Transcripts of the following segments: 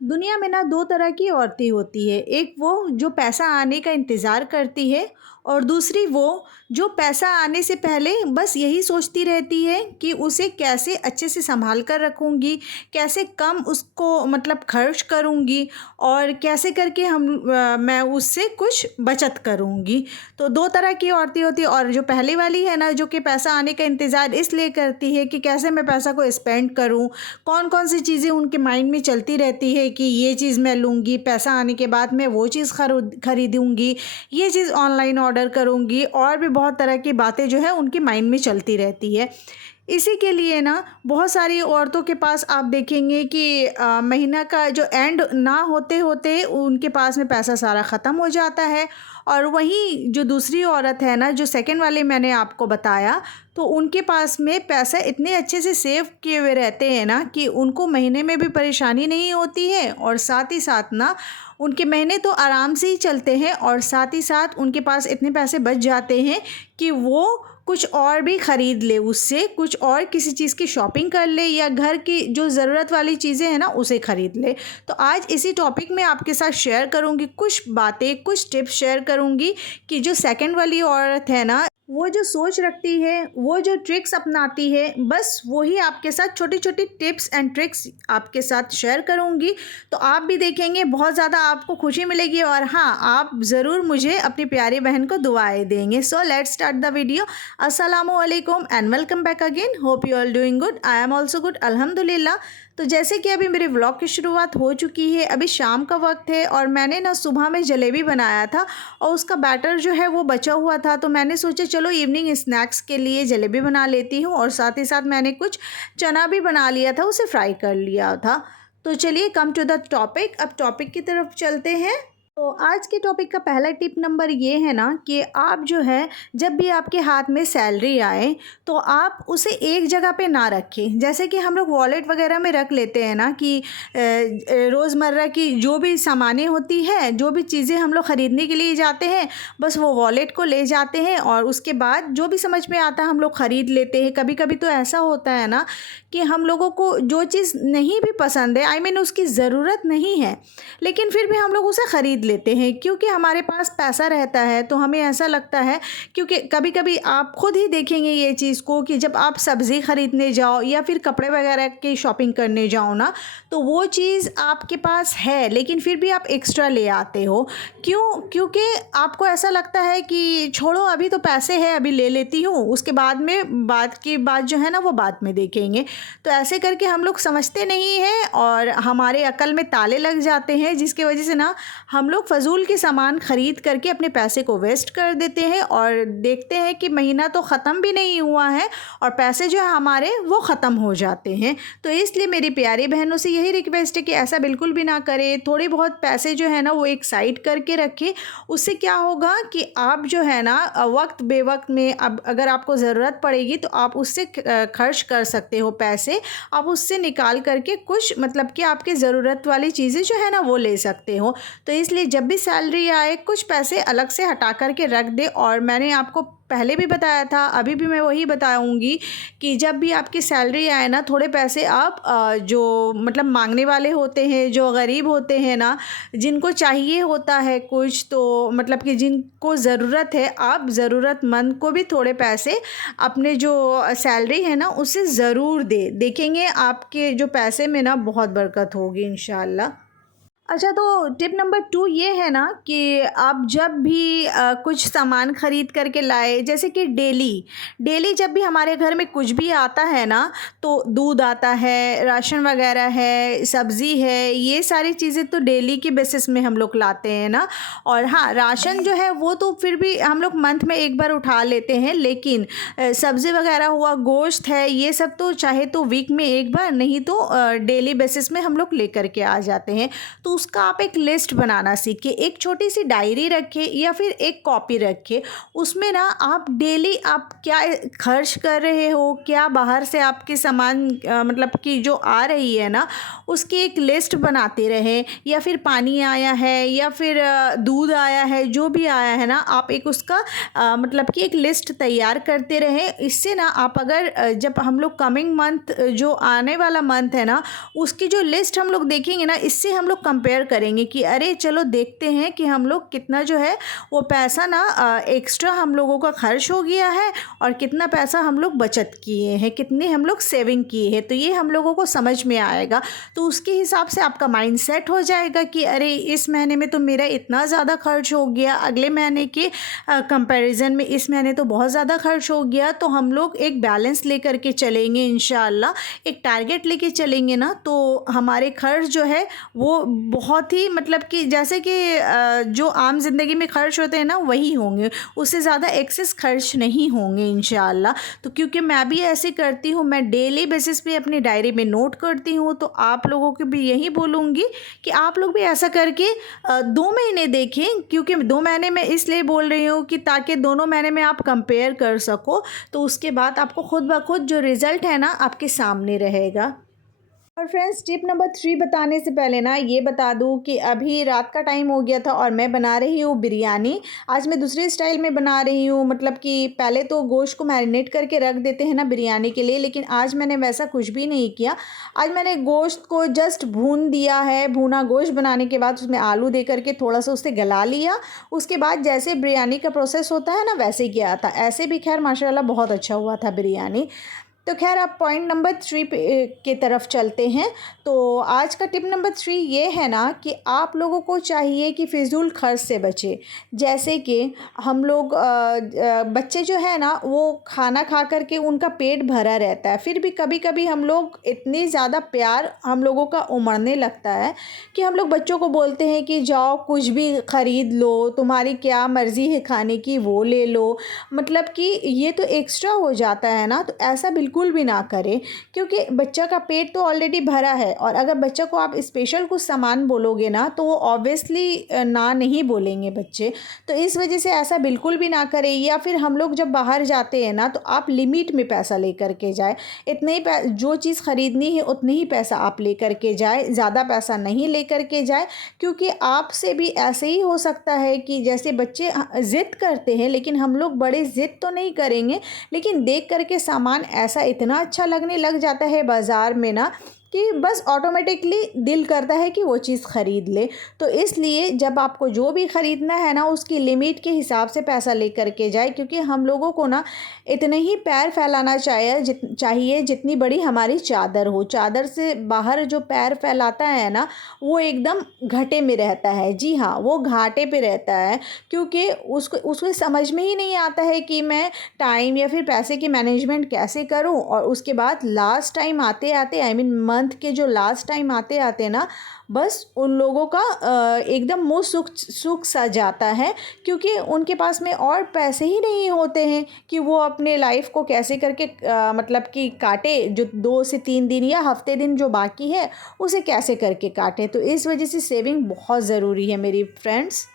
दुनिया में ना 2 तरह की औरतें होती है। एक वो जो पैसा आने का इंतज़ार करती है और दूसरी वो जो पैसा आने से पहले बस यही सोचती रहती है कि उसे कैसे अच्छे से सँभाल कर रखूँगी, कैसे कम उसको मतलब खर्च करूँगी और कैसे करके मैं उससे कुछ बचत करूँगी। तो 2 तरह की औरतें होती हैं और जो पहली वाली है ना, जो कि पैसा आने का इंतज़ार इसलिए करती है कि कैसे मैं पैसा को स्पेंड करूँ, कौन-कौन सी चीज़ें उनके माइंड में चलती रहती है कि ये चीज़ मैं लूँगी, पैसा आने के बाद मैं वो चीज़ खरीदूँगी, ये चीज़ ऑनलाइन ऑर्डर करूँगी और भी बहुत तरह की बातें जो है उनके माइंड में चलती रहती है। इसी के लिए ना बहुत सारी औरतों के पास आप देखेंगे कि महीना का जो एंड ना होते-होते उनके पास में पैसा सारा ख़त्म हो जाता है और वहीं जो दूसरी औरत है ना, जो सेकंड वाली मैंने आपको बताया, तो उनके पास में पैसा इतने अच्छे से सेव किए हुए रहते हैं ना कि उनको महीने में भी परेशानी नहीं होती है और साथ ही साथ ना उनके महीने तो आराम से ही चलते हैं और साथ ही साथ उनके पास इतने पैसे बच जाते हैं कि वो कुछ और भी ख़रीद ले, उससे कुछ और किसी चीज़ की शॉपिंग कर ले या घर की जो ज़रूरत वाली चीज़ें हैं ना उसे ख़रीद ले। तो आज इसी टॉपिक में आपके साथ शेयर करूँगी कुछ बातें, कुछ टिप्स शेयर करूँगी कि जो सेकंड वाली औरत है ना, वो जो सोच रखती है, वो जो ट्रिक्स अपनाती है, बस वही आपके साथ छोटी-छोटी टिप्स एंड ट्रिक्स आपके साथ शेयर करूँगी। तो आप भी देखेंगे बहुत ज़्यादा आपको खुशी मिलेगी और हाँ, आप ज़रूर मुझे अपनी प्यारी बहन को दुआएँ देंगे। So let's start the video. अस्सलामु अलैकुम and welcome back again. Hope you all doing good. I am also good अल्हम्दुलिल्लाह। तो जैसे कि अभी मेरे व्लॉग की शुरुआत हो चुकी है, अभी शाम का वक्त है और मैंने ना सुबह में जलेबी बनाया था और उसका बैटर जो है वो बचा हुआ था, तो मैंने सोचा चलो इवनिंग स्नैक्स के लिए जलेबी बना लेती हूँ और साथ ही साथ मैंने कुछ चना भी बना लिया था, उसे फ्राई कर लिया था। तो चलिए कम टू द टॉपिक, अब टॉपिक की तरफ चलते हैं। तो आज के टॉपिक का पहला टिप नंबर ये है ना कि आप जो है जब भी आपके हाथ में सैलरी आए तो आप उसे एक जगह पे ना रखें। जैसे कि हम लोग वॉलेट वगैरह में रख लेते हैं ना कि रोज़मर्रा की जो भी सामानें होती है, जो भी चीज़ें हम लोग ख़रीदने के लिए जाते हैं, बस वो वॉलेट को ले जाते हैं और उसके बाद जो भी समझ में आता है हम लोग ख़रीद लेते हैं। कभी-कभी तो ऐसा होता है ना कि हम लोगों को जो चीज़ नहीं भी पसंद है, आई मीन उसकी ज़रूरत नहीं है, लेकिन फिर भी हम लोग उसे ख़रीद लेते हैं क्योंकि हमारे पास पैसा रहता है। तो हमें ऐसा लगता है, क्योंकि कभी-कभी आप खुद ही देखेंगे ये चीज़ को कि जब आप सब्ज़ी ख़रीदने जाओ या फिर कपड़े वगैरह की शॉपिंग करने जाओ ना, तो वो चीज़ आपके पास है लेकिन फिर भी आप एक्स्ट्रा ले आते हो। क्यों? क्योंकि आपको ऐसा लगता है कि छोड़ो अभी तो पैसे हैं, अभी ले लेती हूँ, उसके बाद में बाद की बात जो है ना वो बाद में देखेंगे। तो ऐसे करके हम लोग समझते नहीं हैं और हमारे अकल में ताले लग जाते हैं, जिसकी वजह से ना हम लोग फ़ज़ूल के सामान ख़रीद करके अपने पैसे को वेस्ट कर देते हैं और देखते हैं कि महीना तो ख़त्म भी नहीं हुआ है और पैसे जो है हमारे वो ख़त्म हो जाते हैं। तो इसलिए मेरी प्यारी बहनों से यही रिक्वेस्ट है कि ऐसा बिल्कुल भी ना करें। थोड़े बहुत पैसे जो है ना वो एक साइड करके रखें। उससे क्या होगा कि आप जो है ना वक्त बेवक्त में अब अगर आपको ज़रूरत पड़ेगी तो आप उससे खर्च कर सकते हो पैसे। आप उससे निकाल करके कुछ मतलब कि आपकी ज़रूरत वाली चीज़ें जो है ना वो ले सकते हो। तो इसलिए जब भी सैलरी आए कुछ पैसे अलग से हटा कर के रख दें। और मैंने आपको पहले भी बताया था, अभी भी मैं वही बताऊंगी कि जब भी आपकी सैलरी आए ना थोड़े पैसे आप जो मतलब मांगने वाले होते हैं, जो गरीब होते हैं ना, जिनको चाहिए होता है कुछ, तो मतलब कि जिनको ज़रूरत है, आप ज़रूरतमंद को भी थोड़े पैसे अपने जो सैलरी है ना उससे ज़रूर देखेंगे आपके जो पैसे में ना बहुत बरकत होगी इंशाल्लाह। अच्छा, तो टिप नंबर 2 ये है ना कि आप जब भी कुछ सामान ख़रीद कर के लाए, जैसे कि डेली जब भी हमारे घर में कुछ भी आता है ना, तो दूध आता है, राशन वगैरह है, सब्ज़ी है, ये सारी चीज़ें तो डेली के बेसिस में हम लोग लाते हैं ना। और हाँ, राशन जो है वो तो फिर भी हम लोग मंथ में एक बार उठा लेते हैं, लेकिन सब्ज़ी वगैरह हुआ, गोश्त है, ये सब तो चाहे तो वीक में एक बार, नहीं तो डेली बेसिस में हम लोग लेकर के आ जाते हैं। तो उसका आप एक लिस्ट बनाना सीखिए। एक छोटी सी डायरी रखें या फिर एक कॉपी रखें, उसमें ना आप डेली आप क्या खर्च कर रहे हो, क्या बाहर से आपके सामान मतलब कि जो आ रही है ना, उसकी एक लिस्ट बनाते रहें। या फिर पानी आया है या फिर दूध आया है, जो भी आया है ना, आप एक उसका मतलब कि एक लिस्ट तैयार करते रहें। इससे ना आप अगर जब हम लोग कमिंग मंथ जो आने वाला मंथ है ना, उसकी जो लिस्ट हम लोग देखेंगे ना, इससे हम लोग कंपेयर करेंगे कि अरे चलो देखते हैं कि हम लोग कितना जो है वो पैसा ना एक्स्ट्रा हम लोगों का खर्च हो गया है और कितना पैसा हम लोग बचत किए हैं, कितनी हम लोग सेविंग किए हैं। तो ये हम लोगों को समझ में आएगा, तो उसके हिसाब से आपका माइंड सेट हो जाएगा कि अरे इस महीने में तो मेरा इतना ज़्यादा खर्च हो गया, अगले महीने के कंपैरिजन में इस महीने तो बहुत ज़्यादा खर्च हो गया। तो हम लोग एक बैलेंस लेकर के चलेंगे इंशाअल्लाह, एक टारगेट लेके चलेंगे ना, तो हमारे खर्च जो है वो बहुत ही मतलब कि जैसे कि जो आम ज़िंदगी में खर्च होते हैं ना, वही होंगे, उससे ज़्यादा एक्सेस खर्च नहीं होंगे इंशाअल्लाह। तो क्योंकि मैं भी ऐसे करती हूँ, मैं डेली बेसिस पे अपनी डायरी में नोट करती हूँ, तो आप लोगों को भी यही बोलूँगी कि आप लोग भी ऐसा करके 2 महीने देखें। क्योंकि 2 महीने में इसलिए बोल रही हूँ कि ताकि दोनों महीने में आप कंपेयर कर सको, तो उसके बाद आपको खुद ब खुद जो रिज़ल्ट है ना आपके सामने रहेगा। और फ्रेंड्स, टिप नंबर 3 बताने से पहले ना ये बता दूँ कि अभी रात का टाइम हो गया था और मैं बना रही हूँ बिरयानी। आज मैं दूसरे स्टाइल में बना रही हूँ, मतलब कि पहले तो गोश्त को मैरिनेट करके रख देते हैं ना बिरयानी के लिए, लेकिन आज मैंने वैसा कुछ भी नहीं किया। आज मैंने गोश्त को जस्ट भून दिया है। भुना गोश्त बनाने के बाद उसमें आलू दे करके थोड़ा सा उससे गला लिया। उसके बाद जैसे बिरयानी का प्रोसेस होता है ना, वैसे ही किया था। ऐसे भी खैर माशाल्लाह बहुत अच्छा हुआ था बिरयानी। तो खैर अब पॉइंट नंबर 3 पे के तरफ चलते हैं। तो आज का टिप नंबर 3 ये है ना कि आप लोगों को चाहिए कि फ़िज़ूल खर्च से बचें। जैसे कि हम लोग बच्चे जो है ना, वो खाना खा कर के उनका पेट भरा रहता है, फिर भी कभी कभी हम लोग इतनी ज़्यादा प्यार हम लोगों का उमड़ने लगता है कि हम लोग बच्चों को बोलते हैं कि जाओ कुछ भी ख़रीद लो, तुम्हारी क्या मर्ज़ी है खाने की वो ले लो। मतलब कि ये तो एक्स्ट्रा हो जाता है ना, तो ऐसा बिल्कुल भी ना करें, क्योंकि बच्चा का पेट तो ऑलरेडी भरा है। और अगर बच्चा को आप स्पेशल कुछ सामान बोलोगे ना, तो वो ऑब्वियसली ना नहीं बोलेंगे बच्चे। तो इस वजह से ऐसा बिल्कुल भी ना करें। या फिर हम लोग जब बाहर जाते हैं ना, तो आप लिमिट में पैसा लेकर के जाए। इतने ही जो चीज़ ख़रीदनी है उतने ही पैसा आप लेकर के जाए, ज़्यादा पैसा नहीं लेकर के जाए। क्योंकि आपसे भी ऐसे ही हो सकता है कि जैसे बच्चे ज़िद करते हैं, लेकिन हम लोग बड़े ज़िद तो नहीं करेंगे, लेकिन देख करके सामान ऐसा इतना अच्छा लगने लग जाता है बाज़ार में ना, कि बस ऑटोमेटिकली दिल करता है कि वो चीज़ ख़रीद ले। तो इसलिए जब आपको जो भी ख़रीदना है ना, उसकी लिमिट के हिसाब से पैसा लेकर के जाए। क्योंकि हम लोगों को ना इतने ही पैर फैलाना चाहिए जितनी बड़ी हमारी चादर हो। चादर से बाहर जो पैर फैलाता है ना, वो एकदम घाटे में रहता है। जी हाँ, वो घाटे पे रहता है, क्योंकि उसको समझ में ही नहीं आता है कि मैं टाइम या फिर पैसे की मैनेजमेंट कैसे करूं। और उसके बाद लास्ट टाइम आते आते, आई मीन मंथ के जो लास्ट टाइम आते आते ना, बस उन लोगों का एकदम मुँह सूख सा जाता है। क्योंकि उनके पास में और पैसे ही नहीं होते हैं कि वो अपने लाइफ को कैसे करके मतलब कि काटे, जो 2 से 3 दिन या हफ्ते दिन जो बाकी है उसे कैसे करके काटे। तो इस वजह से सेविंग बहुत ज़रूरी है मेरी friends.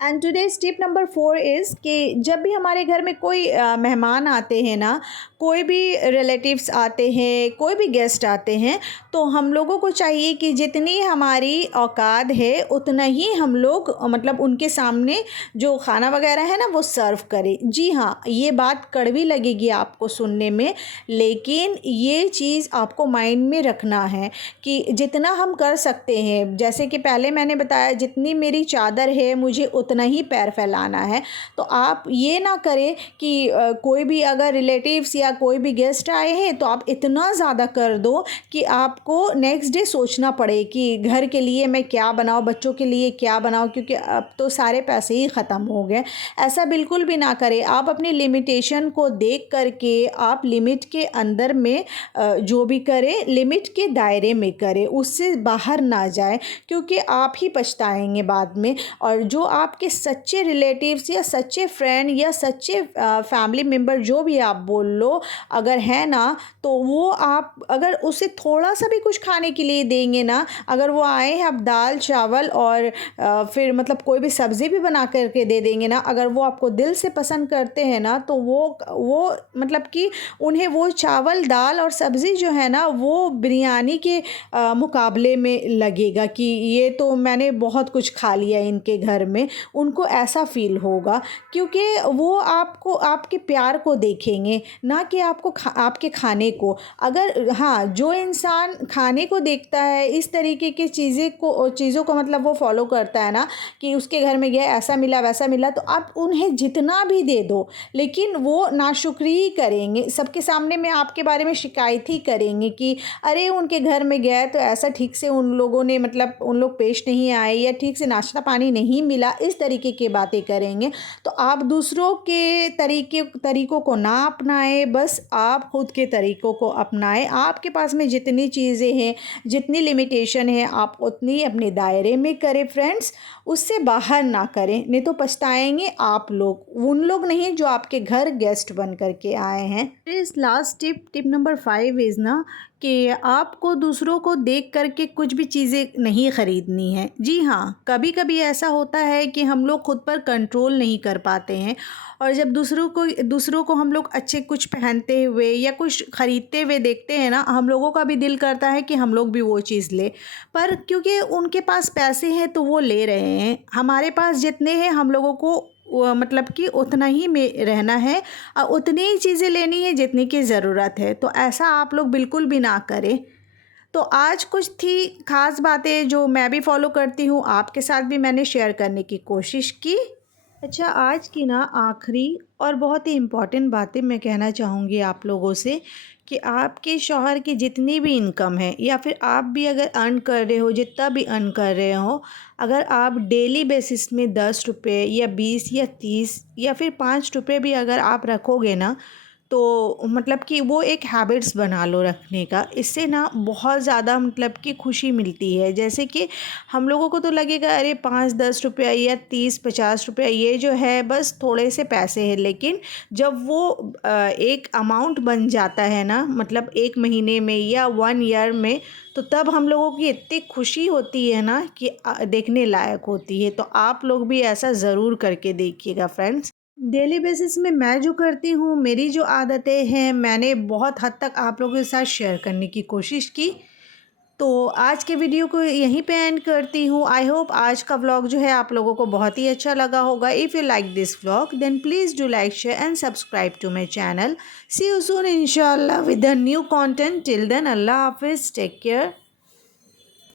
And today's tip number 4 is कि जब भी हमारे घर में कोई मेहमान आते हैं ना, कोई भी रिलेटिव्स आते हैं, कोई भी गेस्ट आते हैं, तो हम लोगों को चाहिए कि जितनी हमारी औकात है उतना ही हम लोग मतलब उनके सामने जो खाना वगैरह है ना, वो सर्व करें। जी हाँ, ये बात कड़वी लगेगी आपको सुनने में, लेकिन ये चीज़ आपको माइंड में रखना है कि जितना हम कर सकते हैं, जैसे कि पहले मैंने बताया, जितनी मेरी चादर है मुझे उतना ही पैर फैलाना है। तो आप ये ना करें कि कोई भी अगर रिलेटिव्स या कोई भी गेस्ट आए हैं तो आप इतना ज़्यादा कर दो कि आपको नेक्स्ट डे सोचना पड़े कि घर के लिए मैं क्या बनाऊँ, बच्चों के लिए क्या बनाऊँ, क्योंकि अब तो सारे पैसे ही ख़त्म हो गए। ऐसा बिल्कुल भी ना करें। आप अपनी लिमिटेशन को देख करके आप लिमिट के अंदर में जो भी करें, लिमिट के दायरे में करें, उससे बाहर ना जाए, क्योंकि आप ही पछताएंगे बाद में। और जो आप आपके सच्चे रिलेटिव्स या सच्चे फ्रेंड या सच्चे फैमिली मेम्बर जो भी आप बोल लो अगर है ना, तो वो आप अगर उसे थोड़ा सा भी कुछ खाने के लिए देंगे ना, अगर वो आए हैं आप दाल चावल और फिर मतलब कोई भी सब्ज़ी भी बना करके दे देंगे ना, अगर वो आपको दिल से पसंद करते हैं ना, तो वो मतलब कि उन्हें वो चावल दाल और सब्ज़ी जो है ना वो बिरयानी के मुकाबले में लगेगा कि ये तो मैंने बहुत कुछ खा लिया इनके घर में, उनको ऐसा फ़ील होगा। क्योंकि वो आपको आपके प्यार को देखेंगे, ना कि आपके खाने को। अगर हाँ, जो इंसान खाने को देखता है, इस तरीके की चीज़ों को मतलब वो फ़ॉलो करता है ना कि उसके घर में गया ऐसा मिला वैसा मिला, तो आप उन्हें जितना भी दे दो लेकिन वो नाशुक्री ही करेंगे, सबके सामने में आपके बारे में शिकायत ही करेंगे कि अरे उनके घर में गया तो ऐसा ठीक से उन लोगों ने मतलब उन लोग पेश नहीं आए या ठीक से नाश्ता पानी नहीं मिला, इस तरीके की बातें करेंगे। तो आप दूसरों के तरीक़ों को ना अपनाएं, बस आप खुद के तरीक़ों को अपनाएं। आपके पास में जितनी चीज़ें हैं, जितनी लिमिटेशन है, आप उतनी अपने दायरे में करें फ्रेंड्स, उससे बाहर ना करें, नहीं तो पछताएंगे आप लोग, उन लोग नहीं जो आपके घर गेस्ट बन करके आए हैं। इस लास्ट टिप नंबर 5 इज़ ना कि आपको दूसरों को देख करके कुछ भी चीज़ें नहीं ख़रीदनी है। जी हाँ, कभी कभी ऐसा होता है कि हम लोग खुद पर कंट्रोल नहीं कर पाते हैं, और जब दूसरों को हम लोग अच्छे कुछ पहनते हुए या कुछ ख़रीदते हुए देखते हैं ना, हम लोगों का भी दिल करता है कि हम लोग भी वो चीज़ लें, पर क्योंकि उनके पास पैसे हैं तो वो ले रहे हैं। हमारे पास जितने हैं हम लोगों को मतलब कि उतना ही में रहना है और उतनी ही चीज़ें लेनी है जितनी की ज़रूरत है। तो ऐसा आप लोग बिल्कुल भी ना करें। तो आज कुछ थी ख़ास बातें जो मैं भी फॉलो करती हूँ, आपके साथ भी मैंने शेयर करने की कोशिश की। अच्छा, आज की ना आखिरी और बहुत ही इम्पॉर्टेंट बातें मैं कहना चाहूँगी आप लोगों से कि आपके शौहर की जितनी भी इनकम है या फिर आप भी अगर अर्न कर रहे हो, जितना भी अर्न कर रहे हो, अगर आप डेली बेसिस में 10 रुपये या 20 या 30 या फिर 5 रुपये भी अगर आप रखोगे ना, तो मतलब कि वो एक हैबिट्स बना लो रखने का। इससे ना बहुत ज़्यादा मतलब कि खुशी मिलती है। जैसे कि हम लोगों को तो लगेगा अरे 5-10 रुपया या 30-50 रुपया ये जो है बस थोड़े से पैसे हैं, लेकिन जब वो एक अमाउंट बन जाता है ना, मतलब 1 महीने में या 1 ईयर में, तो तब हम लोगों की इतनी खुशी होती है ना कि देखने लायक होती है। तो आप लोग भी ऐसा ज़रूर करके देखिएगा फ्रेंड्स। डेली बेसिस में मैं जो करती हूँ, मेरी जो आदतें हैं, मैंने बहुत हद तक आप लोगों के साथ शेयर करने की कोशिश की। तो आज के वीडियो को यहीं पे एंड करती हूँ। आई होप आज का व्लॉग जो है आप लोगों को बहुत ही अच्छा लगा होगा। If you like this vlog then please do like share and subscribe to my channel. See you soon इंशाल्लाह with the new content. Till then अल्लाह हाफिज़, टेक केयर।